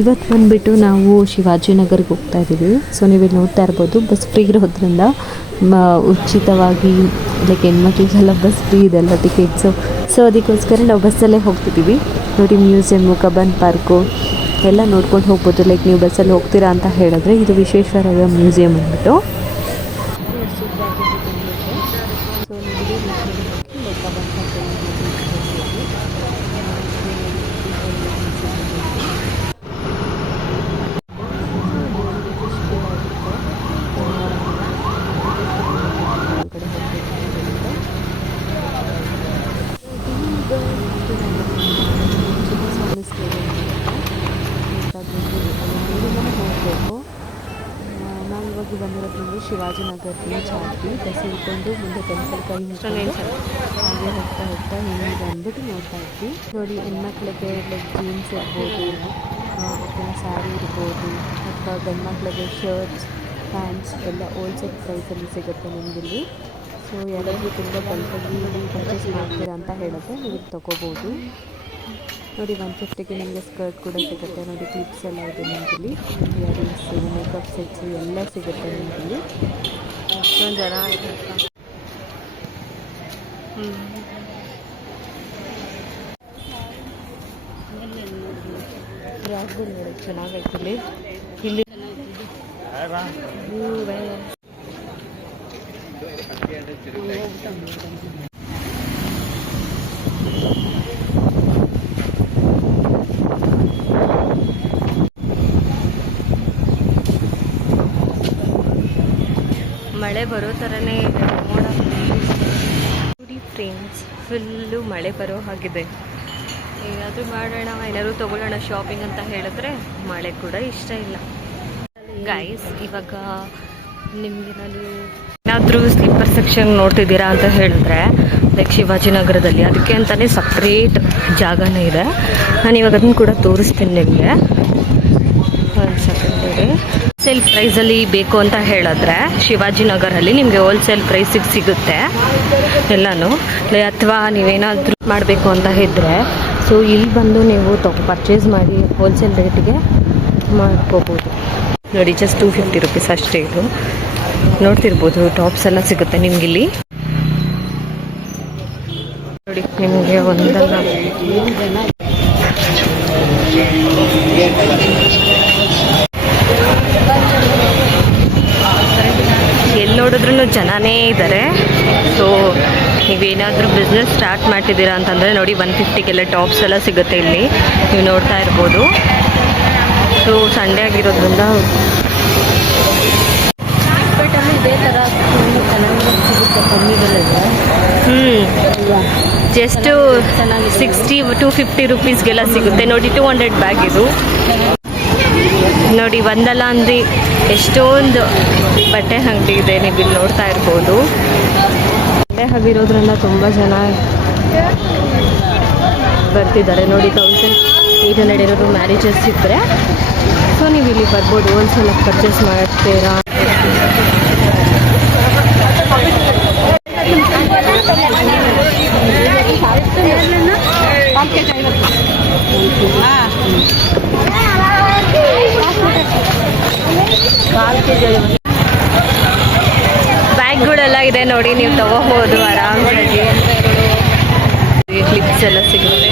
ಇವತ್ತು ಬಂದುಬಿಟ್ಟು ನಾವು ಶಿವಾಜಿನಗರ್ಗೆ ಹೋಗ್ತಾ ಇದ್ದೀವಿ. ಸೊ ನೀವು ನೋಡ್ತಾ ಇರ್ಬೋದು, ಬಸ್ ಫ್ರೀ ಇರೋದ್ರಿಂದ ಉಚಿತವಾಗಿ ಲೈಕ್ ಹೆಣ್ಮಕ್ಳಿಗೆಲ್ಲ ಬಸ್ ಫ್ರೀ ಇದೆಲ್ಲ ಟಿಕೆಟ್ಸು. ಸೊ ಅದಕ್ಕೋಸ್ಕರ ನಾವು ಬಸ್ಸಲ್ಲೇ ಹೋಗ್ತಿದ್ದೀವಿ. ನೋಡಿ, ಮ್ಯೂಸಿಯಮ್ಮು, ಕಬ್ಬನ್ ಪಾರ್ಕು ಎಲ್ಲ ನೋಡ್ಕೊಂಡು ಹೋಗ್ಬೋದು. ಲೈಕ್ ನೀವು ಬಸ್ಸಲ್ಲಿ ಹೋಗ್ತೀರಾ ಅಂತ ಹೇಳಿದ್ರೆ ಇದು ವಿಶ್ವೇಶ್ವರಯ್ಯ ಮ್ಯೂಸಿಯಮ್ ಅಂದ್ಬಿಟ್ಟು. ಹೋಗಬೇಕು. ನಾವಿವಾಗ ಬಂದಿರೋದ್ರಿಂದ ಶಿವಾಜಿನಗರ ರೀಚ್ ಆಗಿ ಬಸ್ ಹಿಡ್ಕೊಂಡು ಮುಂದೆ ಟೆಂಪಲ್ ಕೈ ಹಾಗೆ ಹೋಗ್ತಾ ಹಿಂಗೆ ಬಂದ್ಬಿಟ್ಟು ನೋಡ್ತಾ ಇದ್ವಿ. ನೋಡಿ, ಹೆಣ್ಮಕ್ಳಿಗೆ ಲೈಕ್ ಜೀನ್ಸ್ ಇರ್ಬೋದು, ಮತ್ತು ಸ್ಯಾರಿ ಇರ್ಬೋದು, ಅಥವಾ ಗಂಡು ಮಕ್ಕಳಿಗೆ ಶರ್ಟ್ಸ್, ಪ್ಯಾಂಟ್ಸ್ ಎಲ್ಲ ಹೋಲ್ಸೇಲ್ ಪ್ರೈಸಲ್ಲಿ ಸಿಗುತ್ತೆ ನಿಮಗಿಲ್ಲಿ. ಸೊ ಯಾರಾದರೂ ತುಂಬ ಬಲ್ಕಲ್ಲಿ ಪರ್ಚೇಸ್ ಮಾಡ್ತೀರಾ ಅಂತ ಹೇಳಿದ್ರೆ ನೀವು ತೊಗೋಬೋದು. ನೋಡಿ, 150ಗೆ ನಿಮಗೆ ಸ್ಕರ್ಟ್ ಕೂಡ ಸಿಗುತ್ತೆ. ನೋಡಿ, ಕ್ಲಿಪ್ಸ್ ಎಲ್ಲ ಇದೆ ನಿಮಗಿಲ್ಲಿ. ಇಯರಿಂಗ್ಸು, ಮೇಕಪ್ ಸೆಟ್ಸು ಎಲ್ಲ ಸಿಗುತ್ತೆ ನಿಮಗಿಲ್ಲಿ. ಅಷ್ಟೊಂದು ಜನ ಇದೆ. ರಾಗ್ಗಳು ನೋಡಿ ಚೆನ್ನಾಗೈತೆ ಇಲ್ಲಿ. ಮಳೆ ಬರೋ ಥರನೇ ಇದೆ. ನೋಡಿ ಫ್ರೆಂಡ್ಸ್, ಫುಲ್ಲು ಮಳೆ ಬರೋ ಹಾಗಿದೆ. ಏನಾದರೂ ಮಾಡೋಣ, ಏನಾದರೂ ತೊಗೊಳ್ಳೋಣ ಶಾಪಿಂಗ್ ಅಂತ ಹೇಳಿದ್ರೆ ಮಳೆ ಕೂಡ ಇಷ್ಟ ಇಲ್ಲ. ಗೈಸ್, ಇವಾಗ ನಿಮಗೆ ನಾನು ಏನಾದರೂ ಸ್ಲೀಪರ್ ಸೆಕ್ಷನ್ ನೋಡ್ತಿದ್ದೀರಾ ಅಂತ ಹೇಳಿದ್ರೆ ಲೈಕ್ ಶಿವಾಜಿನಗರದಲ್ಲಿ ಅದಕ್ಕೆ ಅಂತಲೇ ಸಪ್ರೇಟ್ ಜಾಗನೇ ಇದೆ. ನಾನು ಇವಾಗ ಅದನ್ನು ಕೂಡ ತೋರಿಸ್ತೀನಿ ನಿಮಗೆ. ಒಂದು ಸೆಕೆಂಡ್ ಇರಿ. ಹೋಲ್ಸೇಲ್ ಪ್ರೈಸಲ್ಲಿ ಬೇಕು ಅಂತ ಹೇಳಿದ್ರೆ ಶಿವಾಜಿನಗರಲ್ಲಿ ನಿಮಗೆ ಹೋಲ್ಸೇಲ್ ಪ್ರೈಸಿಗೆ ಸಿಗುತ್ತೆ ಎಲ್ಲನೂ. ಅಥವಾ ನೀವೇನಾದರೂ ಮಾಡಬೇಕು ಅಂತ ಇದ್ದರೆ ಸೊ ಇಲ್ಲಿ ಬಂದು ನೀವು ಪರ್ಚೇಸ್ ಮಾಡಿ ಹೋಲ್ಸೇಲ್ ರೇಟಿಗೆ ಮಾಡ್ಕೋಬೋದು. ನೋಡಿ, ಜಸ್ಟ್ 250 ರುಪೀಸ್ ಅಷ್ಟೇ. ಇದು ನೋಡ್ತಿರ್ಬೋದು, ಟಾಪ್ಸ್ ಎಲ್ಲ ಸಿಗುತ್ತೆ ನಿಮಗಿಲ್ಲಿ. ನೋಡಿ, ನಿಮಗೆ ಒಂದಲ್ಲ ಎಲ್ಲಿ ನೋಡಿದ್ರೂ ಜನನೇ ಇದ್ದಾರೆ. ಸೊ ನೀವೇನಾದರೂ ಬಿಸ್ನೆಸ್ ಸ್ಟಾರ್ಟ್ ಮಾಡ್ತಿದ್ದೀರಾ ಅಂತಂದರೆ ನೋಡಿ, 150ಗೆಲ್ಲ ಟಾಪ್ಸ್ ಎಲ್ಲ ಸಿಗುತ್ತೆ ಇಲ್ಲಿ, ನೀವು ನೋಡ್ತಾ ಇರ್ಬೋದು. ಸೊ ಸಂಡೇ ಆಗಿರೋದ್ರಿಂದ ಇದೇ ಥರ ಸಿಗುತ್ತೆ ಕಮ್ಮಿ ಬೆಲೆಗೆ. ಜಸ್ಟ್ 60-250 ರುಪೀಸ್ಗೆಲ್ಲ ಸಿಗುತ್ತೆ. ನೋಡಿ, 200 ಬ್ಯಾಗ್ ಇದು. ನೋಡಿ, ಒಂದಲ್ಲ ಅಂದ್ರೆ ಎಷ್ಟೊಂದು ಬಟ್ಟೆ ಅಂಗಡಿ ಇದೆ, ನೀವು ಇಲ್ಲಿ ನೋಡ್ತಾ ಇರ್ಬೋದು. ಬಟ್ಟೆ ಆಗಿರೋದ್ರಿಂದ ತುಂಬ ಜನ ಬರ್ತಿದ್ದಾರೆ. ನೋಡಿ, 1800 ಇರೋದು ಮ್ಯಾರೇಜಸ್ ಇದ್ದರೆ ಸೊ ನೀವು ಇಲ್ಲಿ ಬರ್ಬೋದು. ಹೋಲ್ಸೇಲಾಗಿ ಪರ್ಚೇಸ್ ಮಾಡ್ತೀರಾ. ಬ್ಯಾಗ್ಗಳೆಲ್ಲ ಇದೆ ನೋಡಿ, ನೀವು ತಗೋಬಹುದು ಆರಾಮಾಗಿ. ಕ್ಲಿಪ್ಸ್ ಎಲ್ಲ ಸಿಗುತ್ತೆ.